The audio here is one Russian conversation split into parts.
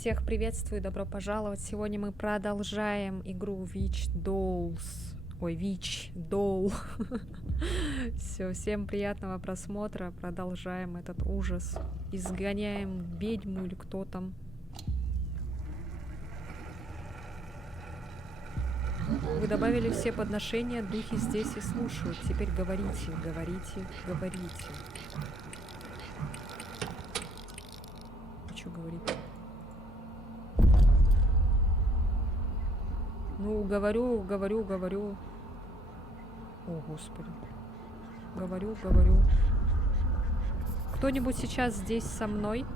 Всех приветствую, добро пожаловать. Сегодня мы продолжаем игру Witch Dolls. Ой, Witch Doll. Все, всем приятного просмотра. Продолжаем этот ужас. Изгоняем ведьму или кто там. Вы добавили все подношения, духи здесь и слушают. Теперь говорите, говорите, говорите. А что говорить? Ну, говорю. О, Господи. Говорю. Кто-нибудь сейчас здесь со мной?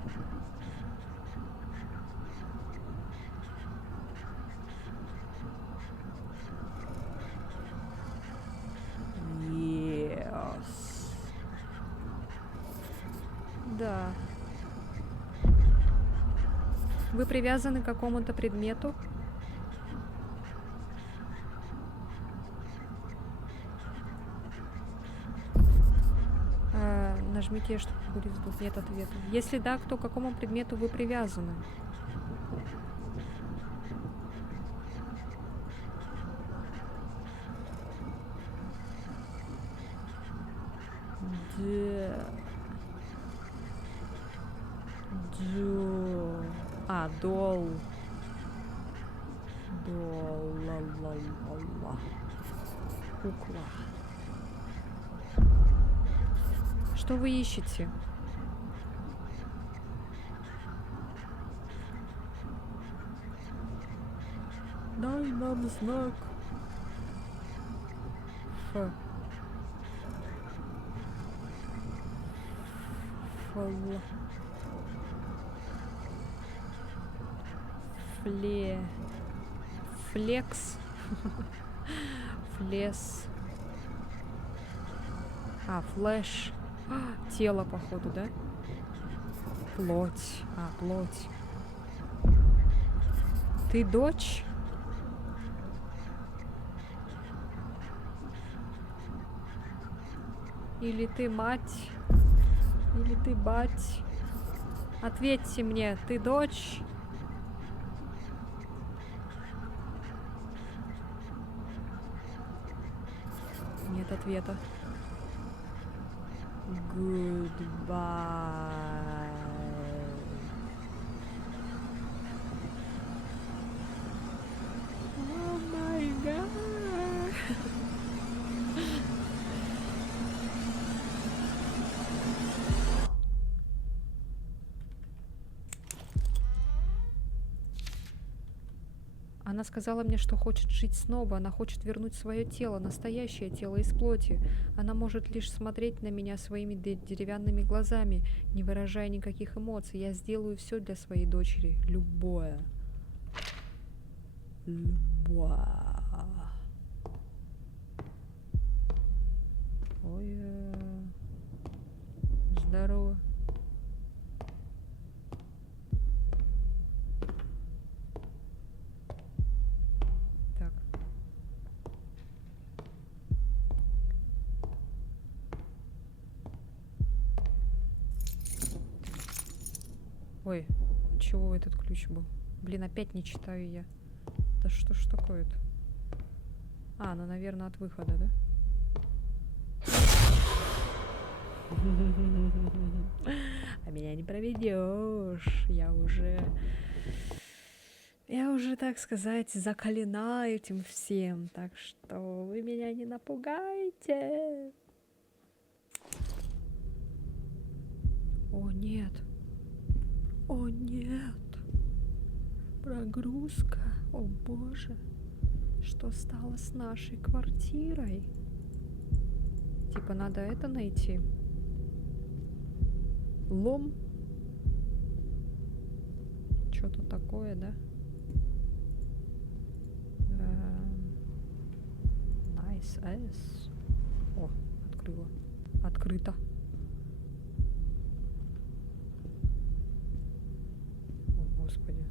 Yes. Да. Вы привязаны к какому-то предмету? Нажмите, чтобы будет звук. Нет ответа. Если да, то к какому предмету вы привязаны? Дол. Кукла. Что вы ищете? Дай нам знак. Флекс. Флес. Флэш. Тело, походу, да? Плоть. Плоть. Ты дочь? Или ты мать? Или ты бать? Ответьте мне, ты дочь? Нет ответа. Goodbye. Oh my God. Она сказала мне, что хочет жить снова. Она хочет вернуть свое тело, настоящее тело из плоти. Она может лишь смотреть на меня своими деревянными глазами, не выражая никаких эмоций. Я сделаю все для своей дочери. Любое. Ой. Здорово. Ой, чего этот ключ был? Блин, опять не читаю я. Да что ж такое-то? Ну, наверное, от выхода, да? А меня не проведешь. Я уже, так сказать, закалена этим всем. Так что вы меня не напугайте. О, нет. О, нет. Прогрузка. О, боже. Что стало с нашей квартирой? Типа надо это найти. Лом. Что-то такое, да? Nice ass. О, открыла. Открыто. Господи.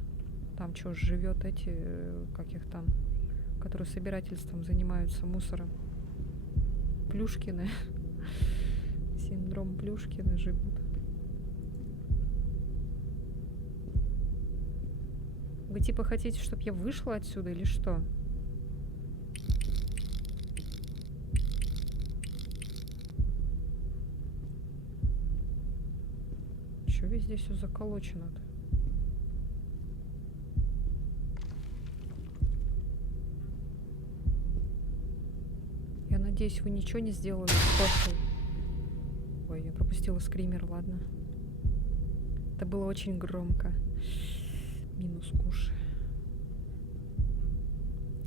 Там что, живет эти, как их там, которые собирательством занимаются мусором? Плюшкины. Синдром Плюшкина живут. Вы типа хотите, чтобы я вышла отсюда или что? Чё везде все заколочено-то? Я надеюсь, вы ничего не сделали с кошкой. Ой, я пропустила скример, ладно. Это было очень громко. Минус уши.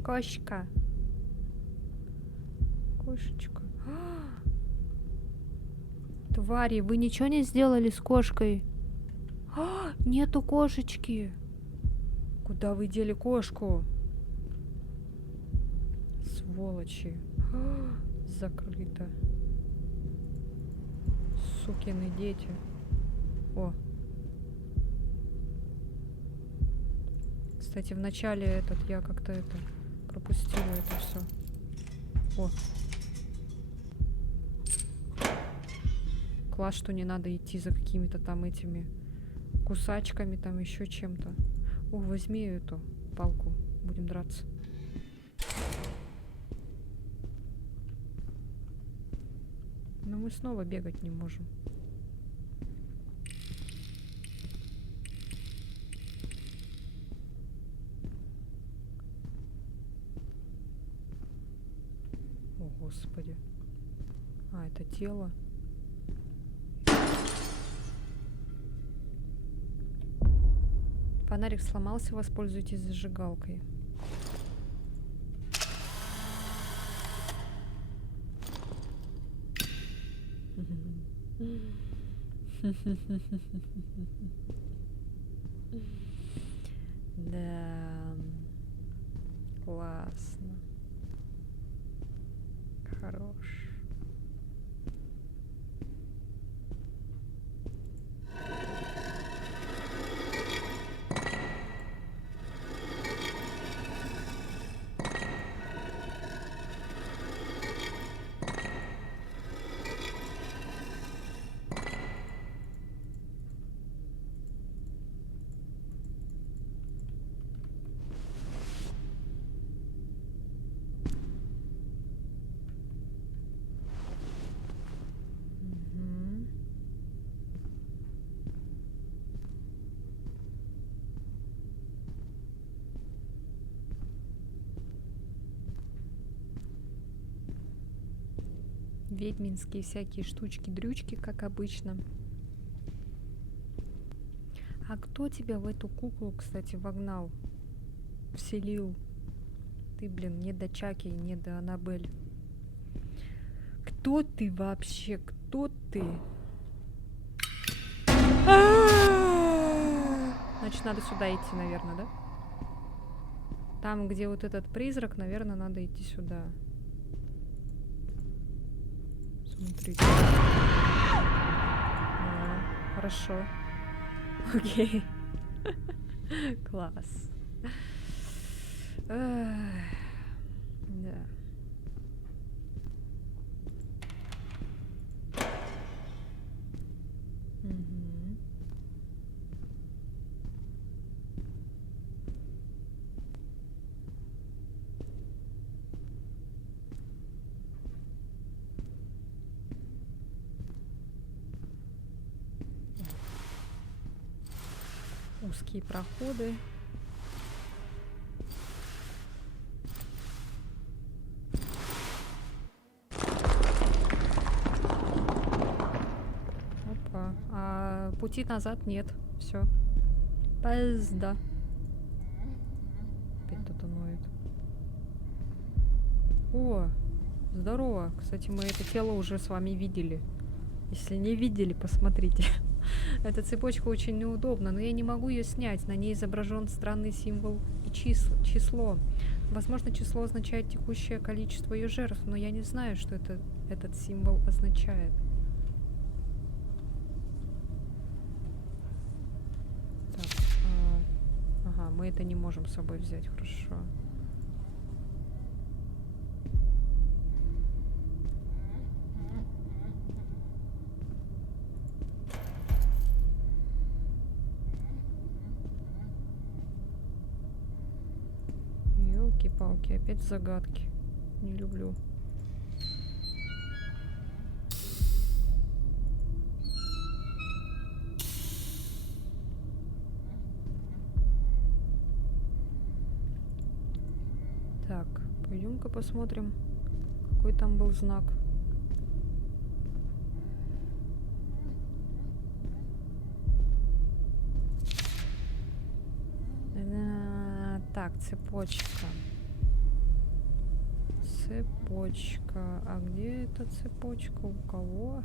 Кошечка. Кошечка. Твари, вы ничего не сделали с кошкой? Нету кошечки. Куда вы дели кошку? Сволочи. Закрыто. Сукины дети. О. Кстати, в начале я как-то пропустила это все. О. Класс, что не надо идти за какими-то там этими кусачками, там еще чем-то. О, возьми эту палку. Будем драться. Но мы снова бегать не можем. О, Господи. А, это тело. Фонарик сломался, воспользуйтесь зажигалкой. Да. Классно. Хорош. Ведьминские всякие штучки-дрючки, как обычно. А кто тебя в эту куклу, кстати, вогнал? Вселил? Ты, блин, не до Чаки, не до Аннабель. Кто ты вообще? Кто ты? Значит, надо сюда идти, наверное, да? Там, где вот этот призрак, наверное, надо идти сюда. Смотрите. Хорошо. Окей. Класс. Да. Узкие проходы. Опа. А пути назад нет. Все. Пизда. Опять кто-то ноет. О, здорово. Кстати, мы это тело уже с вами видели. Если не видели, посмотрите. Эта цепочка очень неудобна, но я не могу ее снять. На ней изображен странный символ и число. Возможно, число означает текущее количество ее жертв, но я не знаю, что этот символ означает. Так, ага, мы это не можем с собой взять, хорошо. Ёлки-палки, опять загадки. Не люблю. Так, пойдем-ка посмотрим, какой там был знак. Так, цепочка. Цепочка. А где эта цепочка? У кого?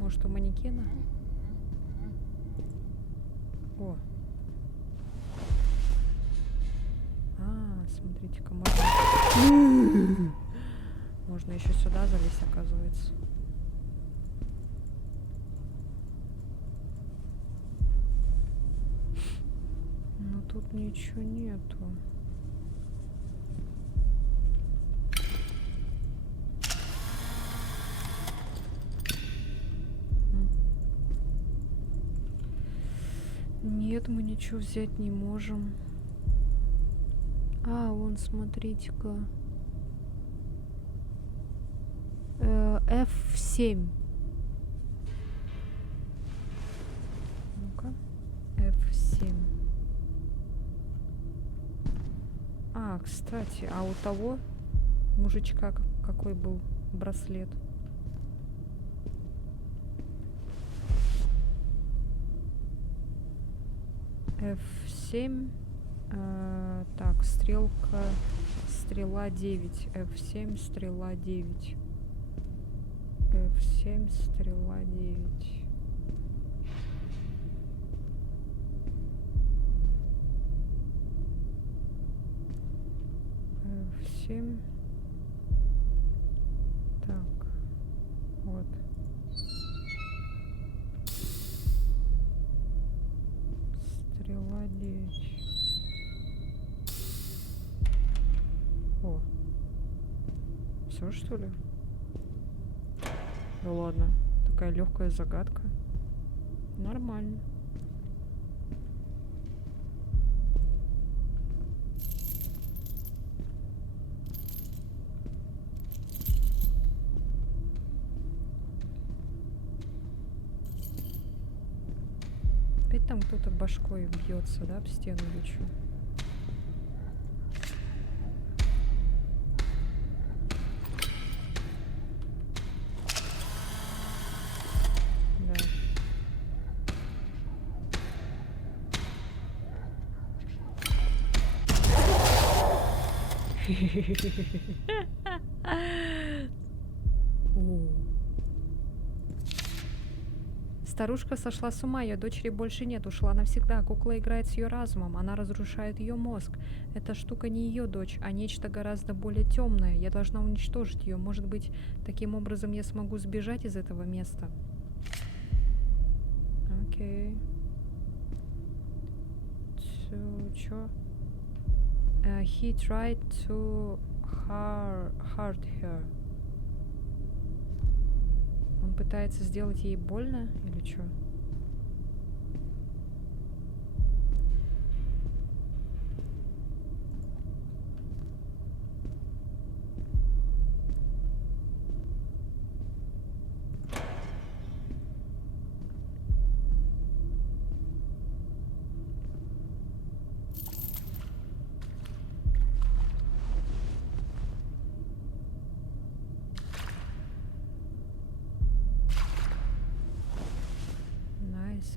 Может, у манекена? О. Смотрите-ка, можно... Можно еще сюда залезть, оказывается. Но тут ничего нету. Нет, мы ничего взять не можем. Вон, смотрите-ка. F7. Ну-ка. F7. Кстати, а у того мужичка какой был браслет? F7. Так, стрела 9. F7, стрела 9. F7, стрела 9. F7. Так, вот. Стрела 9. О. Все, что ли? Ну ладно. Такая легкая загадка. Нормально. Опять там кто-то башкой бьется, да, об стену или что? Старушка сошла с ума, ее дочери больше нет, ушла навсегда. Кукла играет с ее разумом, она разрушает ее мозг. Эта штука не ее дочь, а нечто гораздо более темное. Я должна уничтожить ее. Может быть, таким образом я смогу сбежать из этого места. Окей. Чё? He tried to hurt her. Он пытается сделать ей больно или что?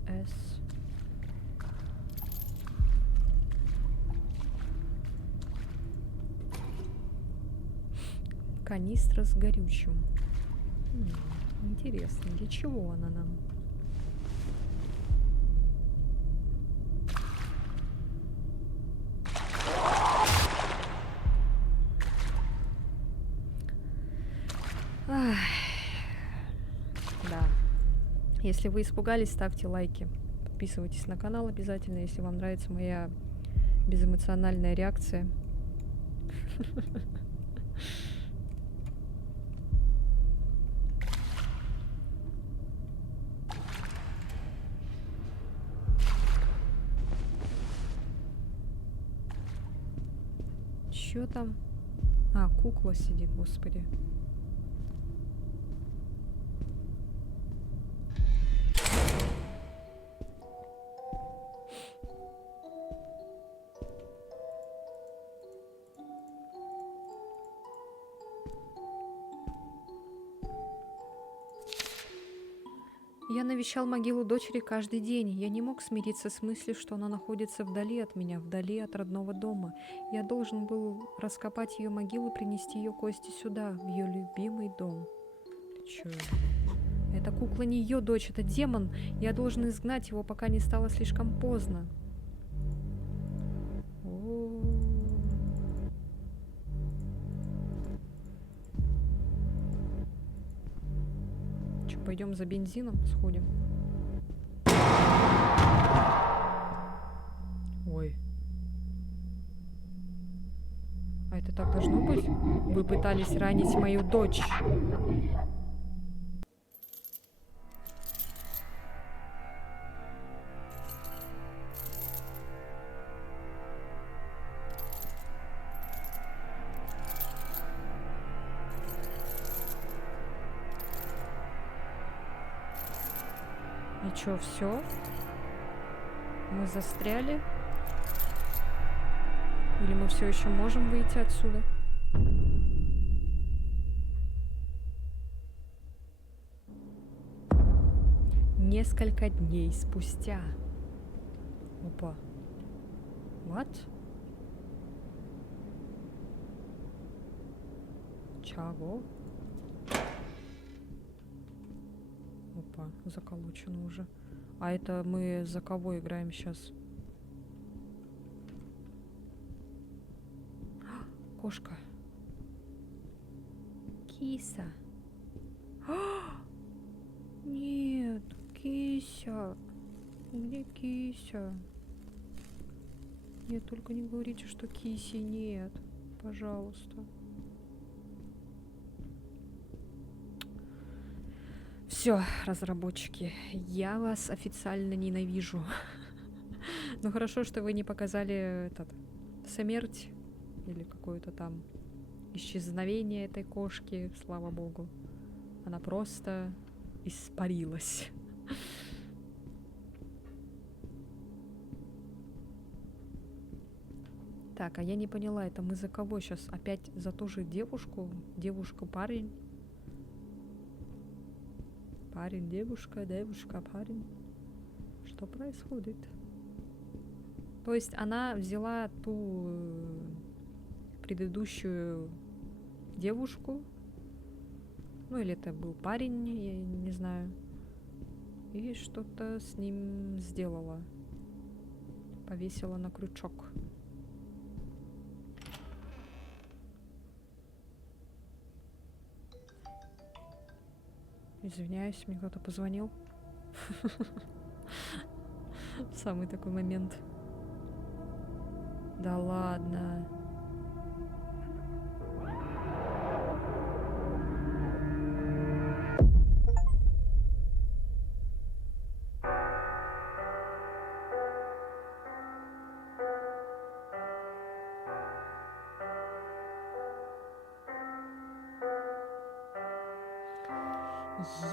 S. Канистра с горючим. Интересно, для чего она нам? Да. Если вы испугались, ставьте лайки. Подписывайтесь на канал обязательно, если вам нравится моя безэмоциональная реакция. Чё там? А, кукла сидит, господи. Я навещал могилу дочери каждый день. Я не мог смириться с мыслью, что она находится вдали от меня, вдали от родного дома. Я должен был раскопать ее могилу и принести ее кости сюда, в ее любимый дом. Ты чё? Эта кукла не ее дочь, это демон. Я должен изгнать его, пока не стало слишком поздно. Че, пойдем за бензином сходим? Ой. А это так должно быть? Вы пытались ранить мою дочь. И чё, все? Мы застряли? Или мы все еще можем выйти отсюда? Несколько дней спустя. Опа. What? Чего? Опа, заколочено уже. А это мы за кого играем сейчас? Кошка. Киса. Нет, кися. Где кися? Нет, только не говорите, что киси нет. Пожалуйста. Все, разработчики, я вас официально ненавижу. Ну хорошо, что вы не показали смерть или какое-то там исчезновение этой кошки, слава богу. Она просто испарилась. Так, а я не поняла, это мы за кого сейчас? Опять за ту же девушку? Девушка-парень? Парень, девушка, девушка, парень. Что происходит? То есть она взяла ту предыдущую девушку, ну или это был парень, я не знаю, и что-то с ним сделала. Повесила на крючок. Извиняюсь, мне кто-то позвонил. В самый такой момент. Да ладно.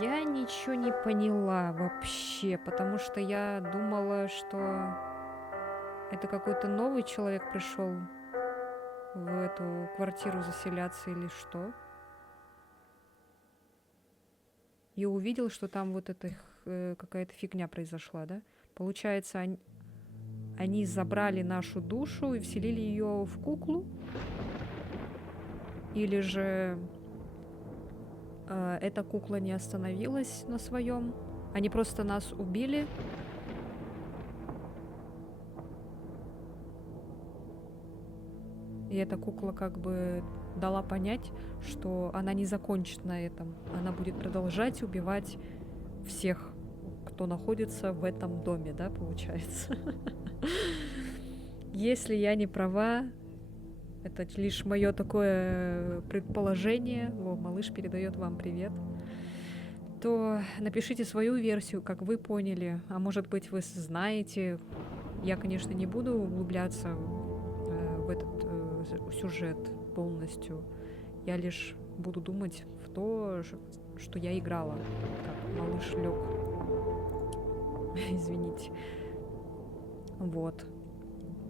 Я ничего не поняла вообще, потому что я думала, что это какой-то новый человек пришел в эту квартиру заселяться или что. И увидел, что там вот эта какая-то фигня произошла, да? Получается, они забрали нашу душу и вселили ее в куклу? Или же эта кукла не остановилась на своем? Они просто нас убили? И эта кукла как бы дала понять, что она не закончит на этом. Она будет продолжать убивать всех, кто находится в этом доме, да, получается? Если я не права, это лишь мое такое предположение. Во, малыш передает вам привет. То напишите свою версию, как вы поняли. А может быть, вы знаете. Я, конечно, не буду углубляться в этот сюжет полностью. Я лишь буду думать в то, что я играла, как малыш лег. Извините. Вот.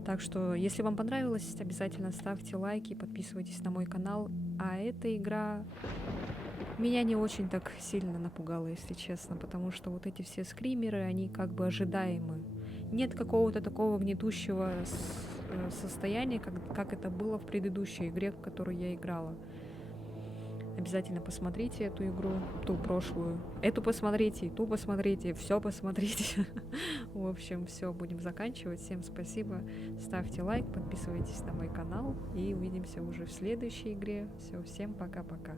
Так что, если вам понравилось, обязательно ставьте лайки, подписывайтесь на мой канал. А эта игра меня не очень так сильно напугала, если честно, потому что вот эти все скримеры, они как бы ожидаемы. Нет какого-то такого гнетущего состояния, как это было в предыдущей игре, в которую я играла. Обязательно посмотрите эту игру, ту прошлую. Эту посмотрите, ту посмотрите, все посмотрите. В общем, все, будем заканчивать. Всем спасибо. Ставьте лайк, подписывайтесь на мой канал. И увидимся уже в следующей игре. Все, всем пока-пока.